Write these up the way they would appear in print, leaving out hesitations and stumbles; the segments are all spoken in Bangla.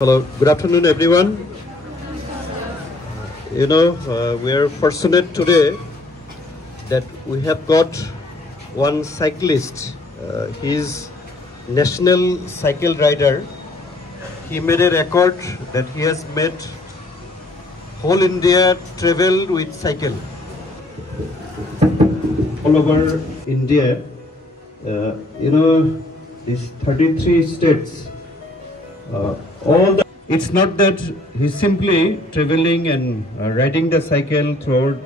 Hello, good afternoon, everyone. We are fortunate today that we have got one cyclist. He is national cycle rider. He made a record that he has made whole India travel with cycle. All over India, these 33 states. It's not that he's simply traveling and riding the cycle throughout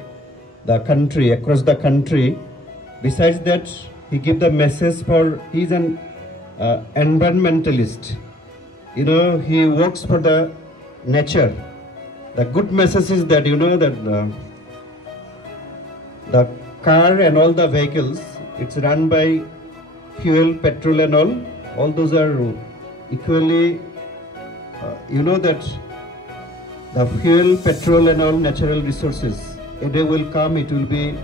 the country, across the country. Besides that, he gives the message for, he's an environmentalist. He works for the nature. The good message is that, that the car and all the vehicles, it's run by fuel, petrol and all those are equally that the fuel, petrol and all natural resources, a day will come, it will be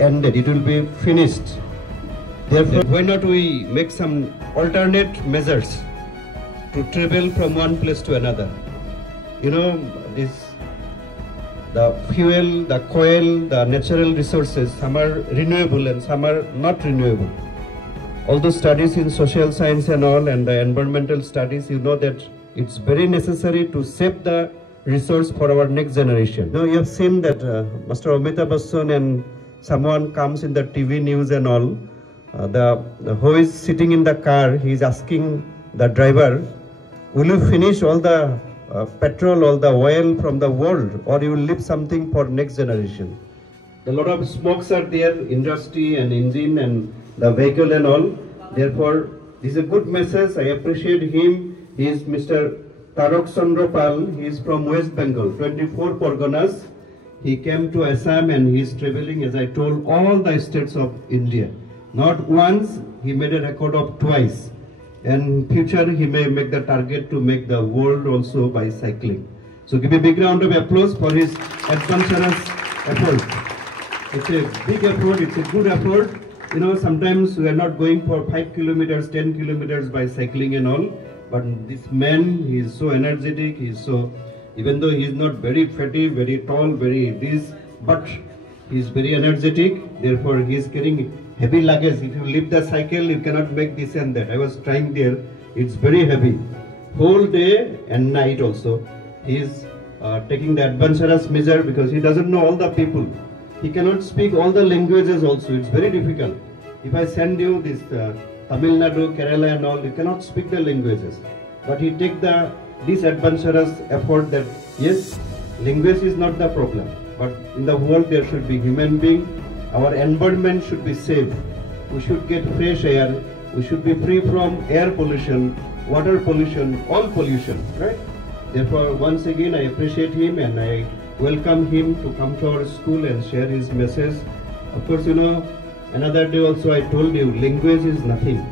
ended, it will be finished. Therefore, why not we make some alternate measures to travel from one place to another? The fuel, the coal, the natural resources, some are renewable and some are not renewable. All those studies in social science and all and the environmental studies, that it's very necessary to save the resource for our next generation. Now you have seen that Mr. Amitabh Bachchan and someone comes in the TV news and all, who is sitting in the car, he is asking the driver, will you finish all the petrol, all the oil from the world, or you will leave something for next generation? A lot of smokes are there, industry and engine and the vehicle and all. Therefore, this is a good message. I appreciate him. He is Mr. Tarak Chandra Pal. He is from West Bengal, 24 Parganas. He came to Assam and he is traveling, as I told, all the states of India. Not once, he made a record of twice. And in future, he may make the target to make the world also by cycling. So give a big round of applause for his adventurous effort. It's a big effort, it's a good effort. Sometimes we are not going for 5 kilometers, 10 kilometers by cycling and all. But this man, he is so energetic, even though he is not very fatty, very tall, but he is very energetic. Therefore, he is carrying heavy luggage. If you leave the cycle, you cannot make this and that. I was trying there, it's very heavy. Whole day and night also. He is taking the adventurous measure because he doesn't know all the people. He cannot speak all the languages also. It's very difficult. If I send you this Tamil Nadu, Kerala and all, you cannot speak the languages. But he takes this adventurous effort that, yes, language is not the problem. But in the world there should be human being. Our environment should be safe. We should get fresh air. We should be free from air pollution, water pollution, all pollution, right? Therefore, once again, I appreciate him and I welcome him to come to our school and share his message. Of course, another day also I told you, language is nothing.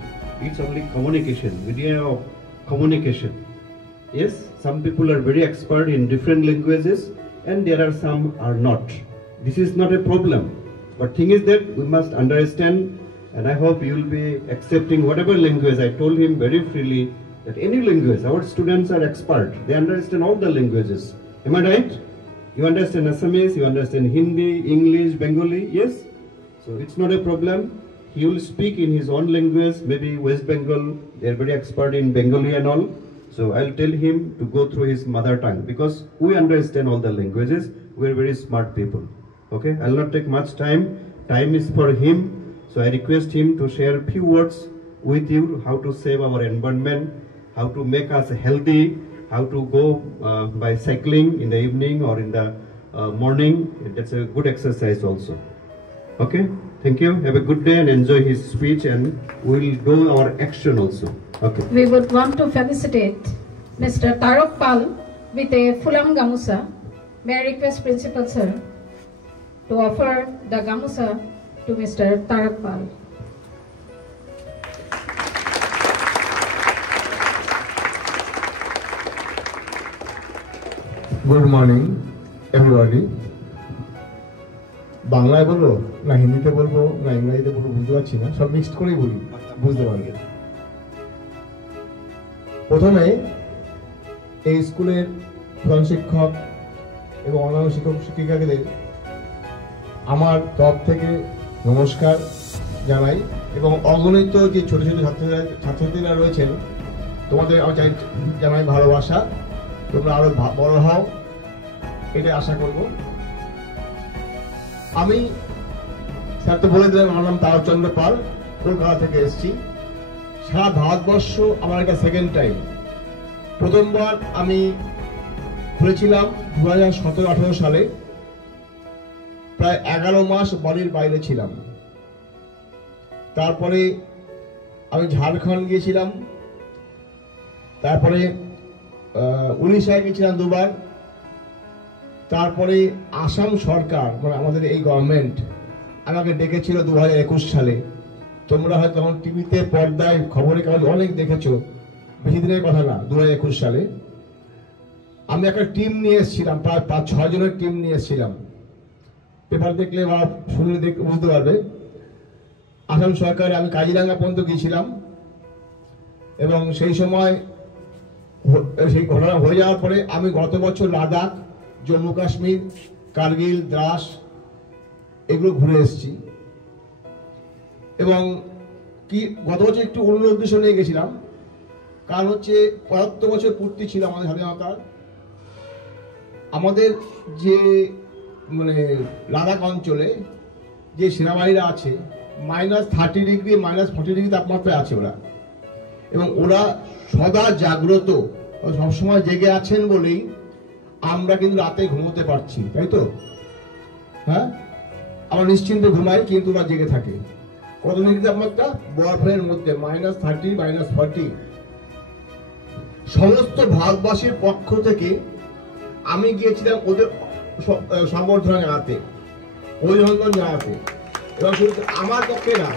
It's only communication, medium of communication. Yes, some people are very expert in different languages and there are some are not. This is not a problem. But thing is that we must understand, and I hope you will be accepting whatever language. I told him very freely that any language, our students are expert. They understand all the languages. Am I right? You understand Assamese, you understand Hindi, English, Bengali, yes? So it's not a problem. He will speak in his own language, maybe West Bengal, they're very expert in Bengali and all. So I'll tell him to go through his mother tongue because we understand all the languages. We're very smart people. Okay, I'll not take much time. Time is for him. So I request him to share a few words with you, how to save our environment, how to make us healthy, how to go by cycling in the evening or in the morning. That's a good exercise also. Okay, thank you. Have a good day and enjoy his speech and we'll do our action also. Okay. We would want to felicitate Mr. Tarak Pal with a Fulam Gamusa. May I request Principal Sir to offer the Gamusa to Mr. Tarak Pal. Good morning, everybody. বাংলায় বলবো না হিন্দিতে বলবো না ইংরেজিতে বলবো বুঝতে পারছি না, সব মিক্সড করেই বলি, বুঝতে পারবে। প্রথমে এই স্কুলের প্রধান শিক্ষক এবং অন্যান্য শিক্ষক শিক্ষিকাদের আমার তরফ থেকে নমস্কার জানাই, এবং অগণিত যে ছোট ছোট ছাত্রছাত্রীরা রয়েছেন তোমাদের আমি জানাই ভালোবাসা, তোমরা আরো বড় হও এটা আশা করব। আমি স্যার তো বলে দিলাম, আমার নাম তারকচন্দ্র পাল, কলকাতা থেকে এসেছি। সারা ভারতবর্ষ আমার এটা সেকেন্ড টাইম। প্রথমবার আমি খুলেছিলাম 2017-18 সালে, প্রায় 11 মাস বাড়ির বাইরে ছিলাম। তারপরে আমি ঝাড়খণ্ড গিয়েছিলাম, তারপরে উড়িষ্যায় গিয়েছিলাম 2 বার, তারপরে আসাম সরকার মানে আমাদের এই গভর্নমেন্ট আমাকে ডেকেছিল 2021 সালে। তোমরা হয়তো তখন টিভিতে পর্দায় খবরে কাগজ অনেক দেখেছো, বেশি দিনের কথা না, 2021 সালে আমি একটা টিম নিয়ে এসেছিলাম, প্রায় 5-6 জনের টিম নিয়ে এসেছিলাম। পেপার দেখলে বা শুনলে বুঝতে পারবে। আসাম সরকারে আমি কাজিরাঙ্গা পর্যন্ত গিয়েছিলাম, এবং সেই সময় সেই ঘটনা হয়ে যাওয়ার পরে আমি গত বছর লাদাখ, জম্মু কাশ্মীর, কার্গিল, দ্রাস এগুলো ঘুরে এসেছি। এবং কি গত বছর একটু অন্য উদ্দেশ্য নিয়ে গেছিলাম, কারণ হচ্ছে 75 বছর পূর্তি ছিল আমাদের স্বাধীনতার। আমাদের যে মানে লাদাখ অঞ্চলে যে সেনাবাহিনীরা আছে -30 ডিগ্রি -40 ডিগ্রি তাপমাত্রায় আছে ওরা, এবং ওরা সদা জাগ্রত, সবসময় জেগে আছেন বলেই আমরা কিন্তু রাতে ঘুমোতে পারছি, তাই তো? হ্যাঁ, আমরা নিশ্চিন্তে ঘুমাই, কিন্তু ওরা জেগে থাকে। কত ডিগ্রি তাপমাত্রা? বরফের মধ্যে -30 -40। সমস্ত ভারতবাসীর পক্ষ থেকে আমি গিয়েছিলাম ওদের সম্বর্ধনা জানাতে, অভিনন্দন জানাতে, এবং শুধু আমার পক্ষে না,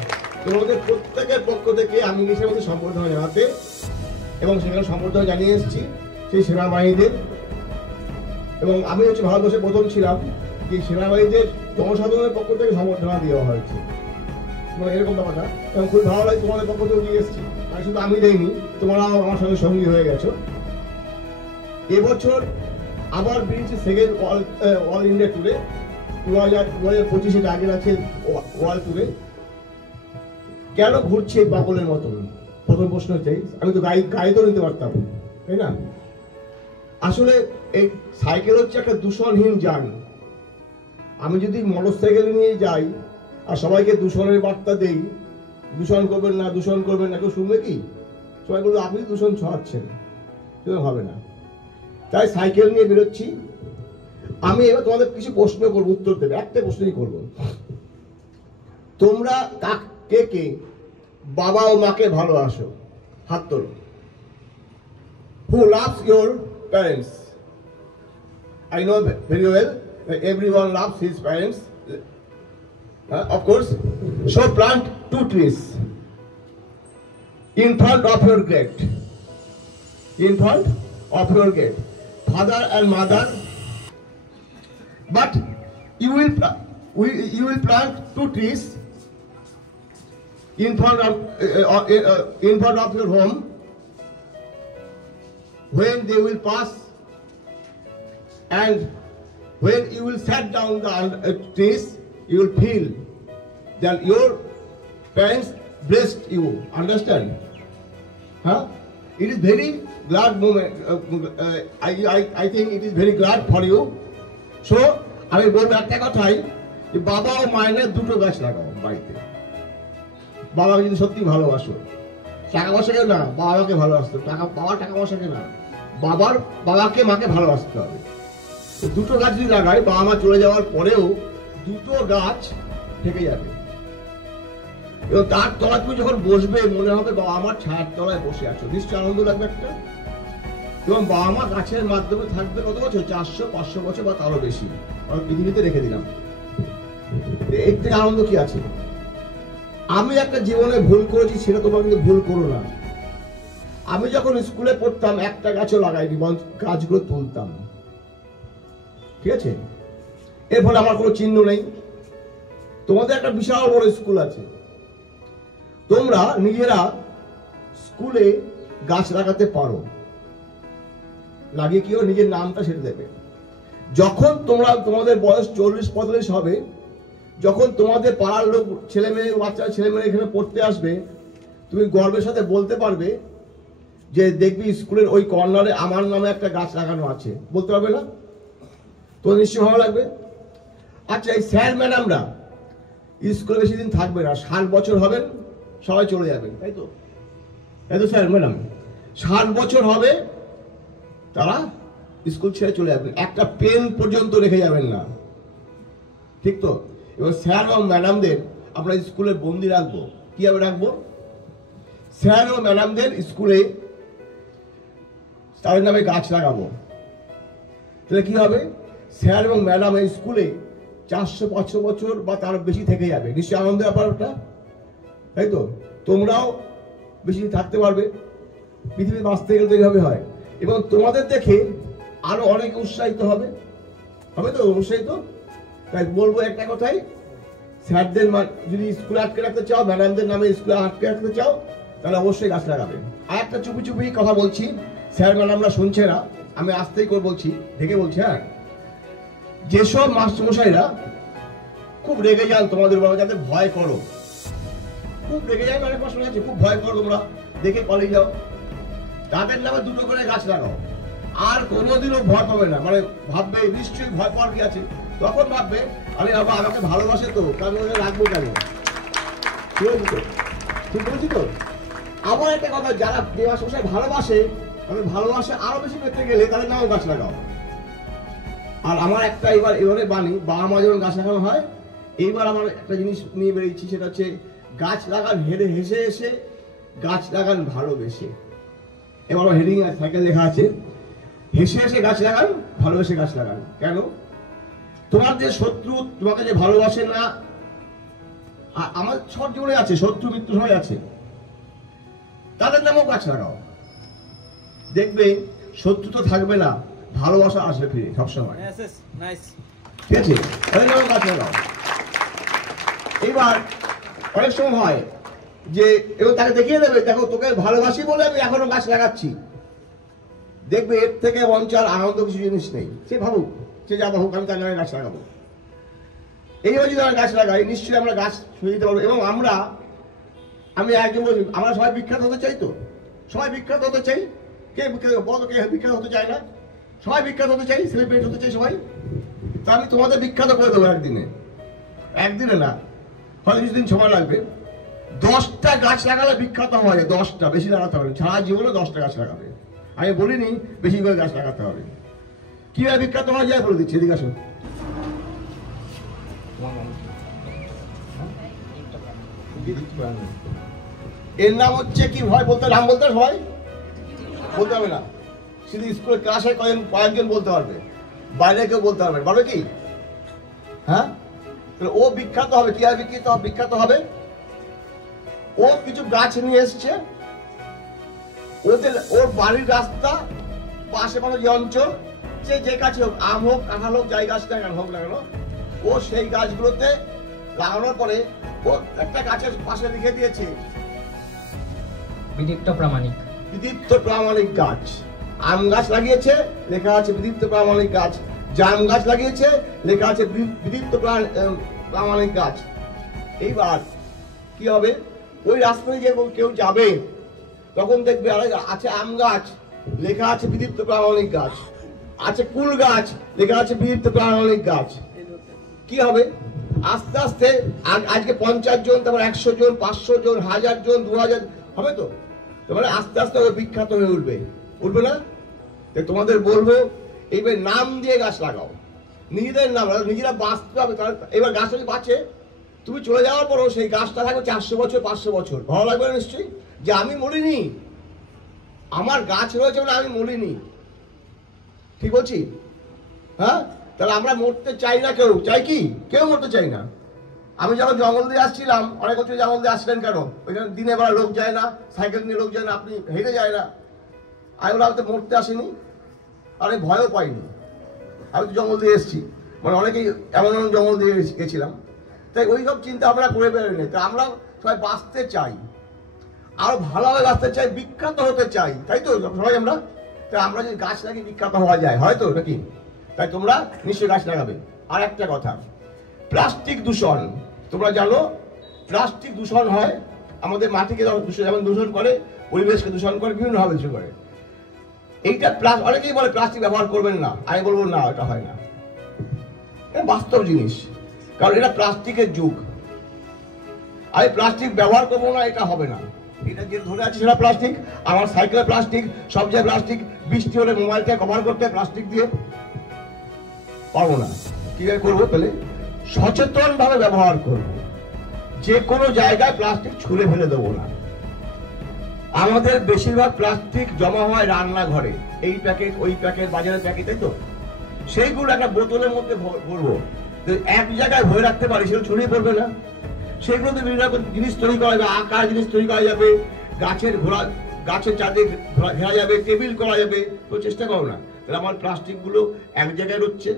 তোমাদের প্রত্যেকের পক্ষ থেকে আমি গিয়েছিলাম ওদের সম্বর্ধনা জানাতে, এবং সেখানে সম্বর্ধনা জানিয়ে এসেছি সেই সেনাবাহিনীদের। এবং আমি হচ্ছে ভারতবর্ষে প্রথম ছিলাম যে সেনাবাহিনীদের জনসাধারণের পক্ষ থেকে সম্বর্ধনা দেওয়া হয়েছে, মানে এরকম ব্যাপারটা। এবং খুব ভালো লাগে, তোমাদের পক্ষ থেকে দিয়ে এসেছি, মানে শুধু আমি দেইনি, তোমরাও আমার সঙ্গে সঙ্গী হয়ে গেছো। এবছর আবার বেরিয়েছে সেকেন্ড অল ইন্ডিয়া ট্যুরে, 2025 টার্গেট আছে ওয়ার্ল্ড ট্যুরে। কেন ঘুরছে পাগলের মতন? প্রথম প্রশ্ন চাই। আমি তো গাড়িতেও নিতে পারতাম, তাই না? আসলে এই সাইকেল হচ্ছে একটা দূষণহীন যান। আমি যদি মোটর সাইকেল নিয়ে যাই আর সবাইকে দূষণের বার্তা দেই, দূষণ করবেন না, দূষণ করবেন না, কেউ শুনবে কি? সবাই বলবে আপনি দূষণ ছড়াচ্ছেন, কেউ হবে না। তাই সাইকেল নিয়ে বেরোচ্ছি। আমি এবার তোমাদের কিছু প্রশ্ন করবো, উত্তর দেবে। একটা প্রশ্নই করবো, তোমরা কে কে বাবা ও মাকে ভালোবাসো? হাত তোলো। Who loves your parents? I know very well that everyone loves his parents, of course. So plant 2 trees in front of your gate. In front of your gate, father and mother. But you will plant 2 trees in front of your home. When they will pass, and when you will set down the trees, you will feel that your parents blessed you. Understand? Huh? It is very glad moment. I think it is very glad for you. So আমি বলবো একটা কথাই, যে বাবা ও মায়ের 2টো গাছ লাগাও বাড়িতে। বাবাকে যদি সত্যি ভালোবাসো, টাকা পয়সাকে না, বাবাকে ভালোবাসতে হবে। টাকা পয়সাকে না, বাবাকে মাকে ভালোবাসতে হবে। 2টো গাছ যদি লাগাই, বাবা মা চলে যাওয়ার পরেও 2টো গাছ থেকে যাবে, এবং তার তলায় তুমি যখন বসবে মনে হবে বাবা আমার ছায়ার তলায় বসে আছো, নিশ্চয় আনন্দ লাগবে একটা। এবং বাবা মা গাছের মাধ্যমে থাকবে কত বছর? 400-500 বছর বা তারও বেশি, আমি পৃথিবীতে রেখে দিলাম। এর থেকে আনন্দ কি আছে? আমি একটা জীবনে ভুল করেছি, সেটা তোমরা কিন্তু ভুল করো না। আমি যখন স্কুলে পড়তাম একটা গাছও লাগাইনি, গাছগুলো তুলতাম, ঠিক আছে? এর ফলে আমার কোনো চিহ্ন নেই। তোমাদের একটা বিশাল বড় স্কুল আছে, তোমরা নিজেরা স্কুলে গাছ লাগাতে পারো। লাগিয়ে কি নিজের নামটা সেটা দেবে। যখন তোমাদের বয়স 40-45 হবে, যখন তোমাদের পাড়ার লোক ছেলে মেয়ে বাচ্চা ছেলে মেয়ে এখানে পড়তে আসবে, তুমি গর্বের সাথে বলতে পারবে যে দেখবি স্কুলের ওই কর্নারে আমার নামে একটা গাছ লাগানো আছে, বলতে পারবে না? তো নিশ্চয়ই ভালো লাগবে। আচ্ছা, এই স্যার ম্যাডামরা স্কুলে বেশি দিন থাকবে না, 60 বছর হবেন সবাই চলে যাবেন, তাই তো? স্যার ম্যাডাম 60 বছর হবে তারা স্কুল ছেড়ে চলে যাবেন, একটা পেন পর্যন্ত রেখে যাবেন না, ঠিক তো? এবার স্যার এবং ম্যাডামদের আমরা স্কুলে বন্দি রাখবো। কিভাবে রাখবো? স্যার ও ম্যাডামদের স্কুলে তাদের নামে গাছ লাগাবো। তাহলে কি হবে? স্যার এবং ম্যাডাম এই স্কুলে 400-500 বছর বা তার বেশি থেকে যাবে। নিশ্চয়ই আনন্দের ব্যাপার ওটা, তাই তো? তোমরাও বেশি থাকতে পারবে। পৃথিবী বাঁচতে গেলে তো এইভাবে হয়। এবং তোমাদের দেখে আরো অনেকে উৎসাহিত হবে, হবে তো উৎসাহিত? তাই বলবো একটা কথাই, স্যারদের যদি স্কুলে আটকে রাখতে চাও, ম্যাডামদের নামে স্কুলে আটকে রাখতে চাও, তাহলে অবশ্যই গাছ লাগাবে। আর একটা চুপি চুপি কথা বলছি, স্যার ম্যাডামরা শুনছে না, আমি আস্তেই করে বলছি, ঢেকে বলছি। হ্যাঁ, যেসব মাস্টারমশাইরা খুব রেগে যান তোমাদের উপর, যাতে ভয় করো, খুব রেগে যায়, অনেক মাস্টার আছে খুব ভয় করো, তোমরা দেখে পালিয়ে যাও, তাদের নামে 2টো করে গাছ লাগাও। আর কোনোদিনও ভয় পাবে না, মানে ভাববে নিশ্চয়ই ভয় পাওয়ার কি আছে, তখন ভাববে আরে বাবা আমাকে ভালোবাসে তো, কারণ ওদের রাখবো কেন? ঠিক বলছি তো? আমার একটা কথা, যারা যে মাস্টারমশাই ভালোবাসে, আমি ভালোবাসে আরো বেশি পেতে গেলে তাদের নামও গাছ লাগাও। আর আমার একটা এবারে বাণী, বাবা মা যেমন গাছ লাগানো হয়, এইবার আমার একটা জিনিস নিয়ে বেরিয়েছি, সেটা হচ্ছে গাছ লাগান হেরে হেসে হেসে, গাছ লাগান ভালোবেসে। এবার আমার হেডিং সাইকেল লেখা আছে, হেসে হেসে গাছ লাগান, ভালোবেসে গাছ লাগান। কেন? তোমার যে শত্রু তোমাকে যে ভালোবাসে না, আমার সব জীবনে আছে শত্রু, মৃত্যু সবাই আছে, তাদের নামও গাছ লাগাও। দেখবে শত্রু তো থাকবে না, ভালোবাসা আসবে ফিরে সবসময়, ঠিক আছে? তাদের নামও গাছ লাগাও। এবার অনেক সময় হয় যে এবং তাকে দেখিয়ে দেবে, দেখো তোকে ভালোবাসি বলে আমি এখনো গাছ লাগাচ্ছি। দেখবে এর থেকে বঞ্চার আনন্দ কিছু জিনিস নেই। সে ভাবুক, সে যা ভাবুক, আমি তার নামে গাছ লাগাবো। এইভাবে যদি আমরা গাছ লাগাই, নিশ্চয়ই আমরা গাছ ছড়িয়ে দিতে পারবো। এবং আমি একজন বলি, আমরা সবাই বিখ্যাত হতে চাই তো, সবাই বিখ্যাত হতে চাই। কে বিখ্যাত? বলো, কে বিখ্যাত হতে চায় না? সবাই বিখ্যাত হতে চাই, সেলিব্রেট হতে চাই সবাই। তা আমি তোমাদের বিখ্যাত করে দেবো একদিনে না, হয়তো কিছুদিন সময় লাগবে। 10টা গাছ লাগালে বিখ্যাত হওয়া যায়, 10টা, বেশি লাগাতে হবে, সারা জীবনে 10টা গাছ লাগাবে। আমি বলিনি বেশি করে গাছ লাগাতে হবে। কিভাবে বিখ্যাত হওয়া যায় বলে দিচ্ছি, এদিকে আসুন। এর নাম হচ্ছে কি, ভয় বলতে, নাম বলতে সবাই বলতে হবে না, শুধু স্কুলের ক্লাসে কয়েকজন বলতে পারবে, বাইরে কেউ বলতে পারবে, বলো কি? হ্যাঁ, তাহলে ও বিখ্যাত হবে। কি হবে বিখ্যাত হবে? ও কিছু গাছ নিয়ে এসছে, ওর বাড়ির রাস্তা বা আশেপাশে যে অঞ্চল, যে গাছ হোক, আম হোক, কাঁঠাল হোক, যাই গাছ হোক না কেন, ও সেই গাছগুলোতে লাগানোর পরে ও একটা গাছের পাশে লিখে দিয়েছে বিদীপ্ত প্রামাণিক গাছ। আম গাছ লাগিয়েছে, লেখা আছে বিদীপ্ত প্রামাণিক গাছ। জাম গাছ লাগিয়েছে, লেখা আছে বিদীপ্ত প্রামাণিক গাছ। এইবার কি হবে? ওই রাস্তায় যে কেউ যাবে, তখন দেখবে আছে আম গাছ, লেখা আছে বিদীপ্ত প্রামাণিক গাছ, আছে কুল গাছ, লেখা আছে বিদীপ্ত প্রামাণিক গাছ। কি হবে? আস্তে আস্তে আজকে 50 জন, তারপর 100 জন, 500 জন, 1000 জন, 2000 হবে তো, তারপরে আস্তে আস্তে বিখ্যাত হয়ে উঠবে না? তোমাদের বলবো, এইবার নাম দিয়ে গাছ লাগাও, নিজেদের নাম, নিজেরা বাঁচতে হবে। এবার গাছটা যদি বাঁচে, তুমি চলে যাওয়ার পরও সেই গাছটা থাকবে 400 বছর, 500 বছর। ভালো লাগবে না নিশ্চয়ই, যে আমি মরিনি, আমার গাছ রয়েছে বলে আমি মরিনি। ঠিক বলছি? হ্যাঁ, তাহলে আমরা মরতে চাই না, কেউ চাই কি? কেউ মরতে চাই না। আমি যখন জঙ্গল দিয়ে আসছিলাম, অনেক বছর জঙ্গল দিয়ে আসলেন কেন? ওইখানে দিনে বেলা লোক যায় না, সাইকেল নিয়ে লোক যায় না, আপনি হেঁটে যায় না। আমি বললাম তো মরতে আসিনি, আর আমি ভয়ও পাইনি, আমি তো জঙ্গল দিয়ে এসেছি। মানে অনেকেই এমন জঙ্গল দিয়ে গেছিলাম, তাই ওই সব চিন্তা আমরা করে বেরোয়নি। তা আমরা সবাই বাঁচতে চাই, আরো ভালোভাবে বাঁচতে চাই, বিখ্যাত হতে চাই, তাই তো সবাই আমরা? তা আমরা যদি গাছ লাগিয়ে বিখ্যাত হওয়া যায়, হয়তো নাকি? তাই তোমরা নিশ্চয়ই গাছ লাগাবে। আর একটা কথা, প্লাস্টিক দূষণ, তোমরা জানো প্লাস্টিক দূষণ হয় আমাদের মাটিকে যেমন দূষণ করে, পরিবেশকে দূষণ করে, বিভিন্নভাবে দূষণ করে। এইটা অনেকেই বলে প্লাস্টিক ব্যবহার করবেন না, আমি বলবো না, এটা হয় না, এটা বাস্তব জিনিস। কারণ এটা প্লাস্টিকের যুগ, আমি প্লাস্টিক ব্যবহার করবো না, এটা হবে না। এটা যে ধরে আছে সেটা প্লাস্টিক, আমার সাইকেলে প্লাস্টিক, সব জায়গায় প্লাস্টিক, বৃষ্টি হলে মোবাইলটা কভার করতে প্লাস্টিক দিয়ে পারবো না। কিভাবে করবো? তাহলে সচেতন ভাবে ব্যবহার করবো, যে কোনো জায়গায় প্লাস্টিক ছুঁড়ে ফেলে দেবো না। আমাদের বেশিরভাগ প্লাস্টিক জমা হয় রান্নাঘরে, এই প্যাকেট ওই প্যাকেট, বাজারের প্যাকেট, তাই তো? সেইগুলো একটা বোতলের মধ্যে ভরবো, এক জায়গায় ভরে রাখতে পারি, সেগুলো ছড়িয়ে পড়বে না। সেগুলোতে বিভিন্ন রকম জিনিস তৈরি করা যাবে, আকার জিনিস তৈরি করা যাবে, গাছের চাঁদে ঘেরা যাবে, টেবিল করা যাবে। তো চেষ্টা করো না। তাহলে আমার প্লাস্টিকগুলো এক জায়গায় রচ্ছে,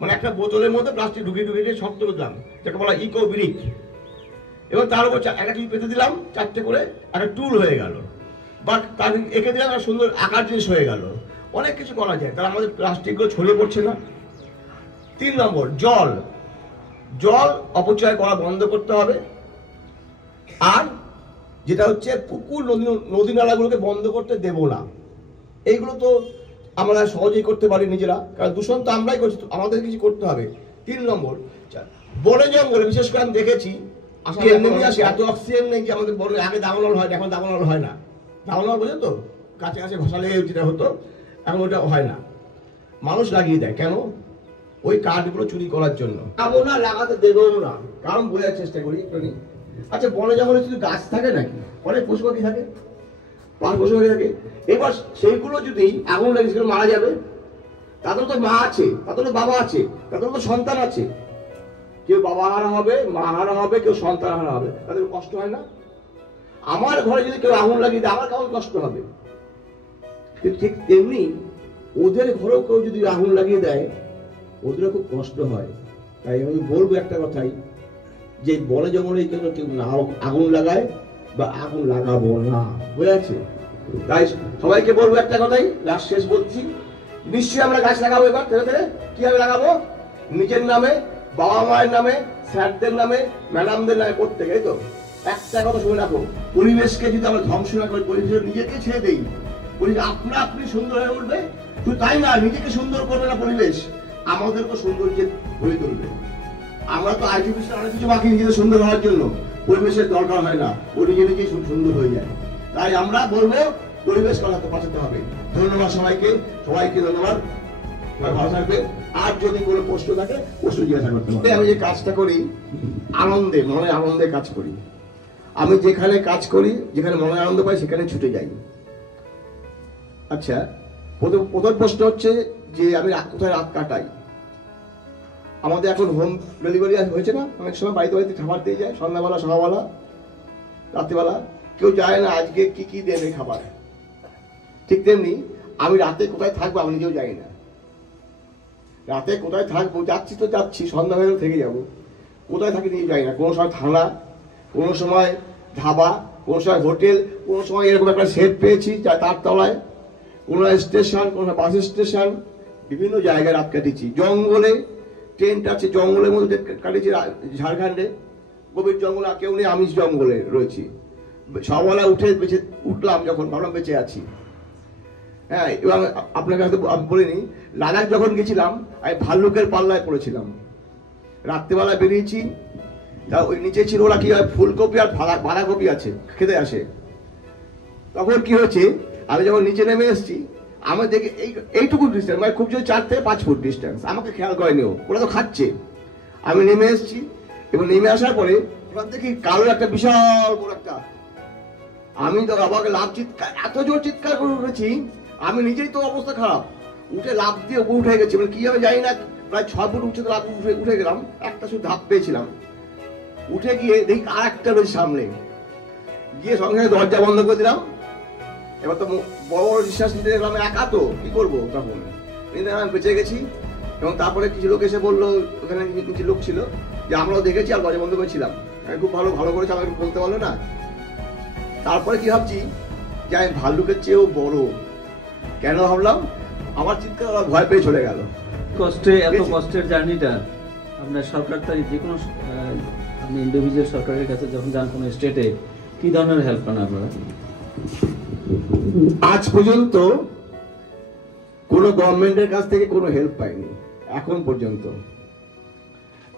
মানে একটা বোতলের মধ্যে প্লাস্টিক ঢুকিয়ে ঢুকিয়ে শক্ত করলাম, যাকে বলা ইকো ব্রিক, এবং তার উপর একটা কিছু পেতে দিলাম, 4টে করে একটা টুল হয়ে গেল, বা তার এঁকে দিলাম একটা সুন্দর আকার জিনিস হয়ে গেল। অনেক কিছু করা যায়, তাহলে আমাদের প্লাস্টিকগুলো ছড়িয়ে পড়ছে না। 3 নম্বর, জল অপচয় করা বন্ধ করতে হবে। আর যেটা হচ্ছে পুকুর নদী নালাগুলোকে বন্ধ করতে দেব না। এইগুলো তো আমরা সহজেই করতে পারি নিজেরা, কারণ দূষণ তো আমরাই করছি, আমাদের কিছু করতে হবে। 3 নম্বর, বনে জঙ্গলে বিশেষ করে আমি দেখেছি এত অক্সিজেন নেই যে আমাদের বনে আগে দাবানল হয়, এখন দাবানল হয় না। দাবানল বোঝো তো, কাছে কাছে ঘষালে যেটা হতো, এখন ওটা হয় না, মানুষ লাগিয়ে দেয়। কেন? ওই কাঠগুলো চুরি করার জন্য। লাগাবো না, লাগাতে দেবো না, কারণ বোঝার চেষ্টা করি একটু। আচ্ছা, বনে জঙ্গলে শুধু গাছ থাকে নাকি? অনেক পশু পাখি থাকে, পশু পাখি থাকে। এবার সেইগুলো যদি আগুন লাগে, সেগুলো মারা যাবে। তাদের তো মা আছে, তাদের তো বাবা আছে, তাদের তো সন্তান আছে। কেউ বাবা হারা হবে, মা হারা হবে, কেউ সন্তান হারা হবে, তাদের কষ্ট হয় না? আমার ঘরে যদি কেউ আগুন লাগিয়ে দেয়, আমার কেমন কষ্ট হবে? ঠিক তেমনি ওদের ঘরেও কেউ যদি আগুন লাগিয়ে দেয়, ওদেরও খুব কষ্ট হয়। তাই আমি বলবো একটা কথাই, যে বনে জঙ্গলে কেউ না আগুন লাগায় বা আগুন লাগাবো না, বুঝেছে? তাই সবাইকে বলবো একটা কথাই, লাস্ট শেষ বলছি, নিশ্চয়ই আমরা গাছ লাগাবো। এবার ধীরে ধীরে কিভাবে লাগাবো? নিজের নামে, বাবা মায়ের নামে, স্যারদের নামে, ম্যাডামদের নামে, প্রত্যেকে। তো একটা কথা শুনে রাখো, পরিবেশকে যদি আমরা ধ্বংস না করি, পরিবেশের নিজেকে ছেড়ে দেই, আপনা আপনি সুন্দর হয়ে উঠবে। শুধু তাই না, নিজেকে সুন্দর করবে না পরিবেশ, আমাদেরকে সৌন্দর্য গড়ে তুলবে। আমরা তো আর্টিফিশিয়াল অনেক কিছু বাকি নিজেদের সুন্দর হওয়ার জন্য, পরিবেশের দরকার হয় না, ও নিজে নিজেই সুন্দর হয়ে যায়। তাই আমরা বলবো পরিবেশ বাঁচাতে হবে। ধন্যবাদ সবাইকে, ধন্যবাদ, ভালো থাকবে। আর যদি কোনো প্রশ্ন থাকে, প্রশ্ন জিজ্ঞাসা করতে হবে। আমি যে কাজটা করি মনে আনন্দে কাজ করি। আমি যেখানে কাজ করি, যেখানে মনে আনন্দ পাই, সেখানে ছুটে যাই। আচ্ছা, প্রথম প্রশ্ন হচ্ছে যে আমি কোথায় রাত কাটাই। আমাদের এখন হোম ডেলিভারি হয়েছে না, অনেক সময় বাড়িতে বাড়িতে খাবার দিয়ে যায়, সন্ধ্যাবেলা, সকালবেলা, রাত্রিবেলা। কেউ যায় না আজকে কি কি দেবে খাবার। ঠিক তেমনি আমি রাতে কোথায় থাকবো আমি নিজেও জানি না। রাতে কোথায় থাকবো, যাচ্ছি তো যাচ্ছি, সন্ধ্যা হয়ে থেকে যাবো, কোথায় থাকি নিজেও জানি না। কোনো সময় থানা, কোনো সময় ধাবা, কোনো সময় হোটেল, কোনো সময় এরকম একটা সেট পেয়েছি তার তলায়, কোনো স্টেশন, কোনো বাস স্টেশন, বিভিন্ন জায়গায় রাত কাটিয়েছি। জঙ্গলে টেন্ট আছে, জঙ্গলের মধ্যে কাটিয়েছি, ঝাড়খণ্ডে গভীর জঙ্গল, কেউ নেই, আমি জঙ্গলে রয়েছি। সকালবেলা উঠলাম যখন, ভাবলাম বেঁচে আছি। হ্যাঁ, এবং আপনাকে হয়তো আমি বলিনি, লাদাখ যখন গেছিলাম আমি ভাল্লুকের পাল্লায় পড়েছিলাম। রাত্রিবেলা বেরিয়েছি, তা ওই নিচে ছিল ওরা কি হয়, ফুলকপি আর বাঁধাকপি আছে, খেতে আসে। তখন কি হয়েছে, আমি যখন নিচে নেমে এসেছি, আমার দেখে এইটুকু ডিস্টেন্স, মানে খুব জোর 4 থেকে 5 ফুট ডিস্টেন্স, আমাকে খেয়াল করেনি, ওরা তো খাচ্ছে। আমি নেমে এসেছি, এবং নেমে আসার পরে এবার দেখি কালো একটা বিশাল বড় একটা, আমি তো বাবাকে লাভ চিৎকার, এত জোর চিৎকার করে উঠেছি, আমি নিজেই তো অবস্থা খারাপ, উঠে লাভ দিয়ে উপরে উঠে গেছি, মানে কি হবে জানি না, প্রায় 6 ফুট উঠছে, লাভ উঠে গেলাম, একটা শুধু ধাপ পেয়েছিলাম। উঠে গিয়ে দেখি আর একটা রয়েছে সামনে, গিয়ে সঙ্গে সঙ্গে দরজা বন্ধ করে দিলাম। এবার তো বড় বড় নিঃশ্বাস নিতে দেখলাম, একা তো কি করবো, তখন আমি বেঁচে গেছি। এবং তারপরে কিছু লোক এসে বললো, ওখানে কিছু লোক ছিল, যে আমরাও দেখেছি আর দরজা বন্ধ করেছিলাম। আমি খুব ভালো করেছি, আমাকে বলতে পারলো না। তারপরে কি ভাবছি যে আমি ভাল্লুকের চেয়েও বড়, কেন ভাবলাম? আমার চিৎকার ওরা ভয় পেয়ে চলে গেল। এত কষ্টের জার্নিটা আপনার সরকার তারিখ যে কোনো আপনি ইন্ডিভিজুয়াল সরকারের কাছে যখন যান কোনো স্টেটে কি ধরনের হেল্প পান আপনারা? আজ পর্যন্ত কোনো গভর্নমেন্টের কাছ থেকে কোনো হেল্প পাইনি এখন পর্যন্ত।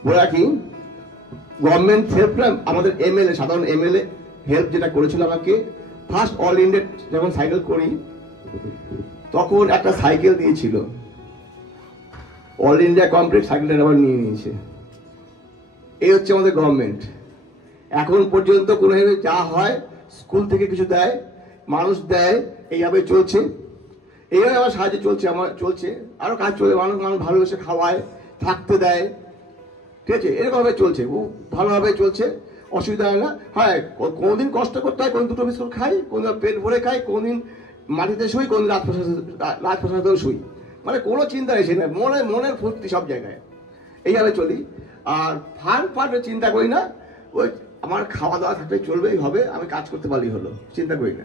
বলা কি গভর্নমেন্ট হেল্প না, আমাদের এমএলএ, সাধারণ এমএলএ হেল্প যেটা করেছিল আমাকে, ফার্স্ট অল ইন্ডিয়া যখন সাইকেল করি তখন একটা সাইকেল দিয়েছিল, অল ইন্ডিয়া কমপ্লিট সাইকেলটা আবার নিয়ে নিয়েছে। এই হচ্ছে আমাদের গভর্নমেন্ট। এখন পর্যন্ত কোনো যা হয় স্কুল থেকে কিছু দেয়, মানুষ দেয়, এইভাবে চলছে, এইভাবে আমার সাহায্যে চলছে, আমার চলছে, আরো কাজ চলে, মানুষ ভালোবেসে খাওয়ায়, থাকতে দেয়, ঠিক আছে, এরকমভাবে চলছে, ভালোভাবে চলছে, অসুবিধা হয় না। হ্যাঁ, কোনোদিন কষ্ট করতে হয়, কোনদিন দুটো বিস্কুট খাই, কোনদিন পেট ভরে খাই, কোনদিন মাটিতে শুই, কোনদিন রাজপ্রাসাদেও শুই, মানে কোনো চিন্তা এসে না, মনের ফুর্তি সব জায়গায়, এইভাবে চলি। আর ফান্ডের চিন্তা করি না, ওই আমার খাওয়া দাওয়া থাকলে চলবেই হবে, আমি কাজ করতে পারলেই হলো, চিন্তা করি না।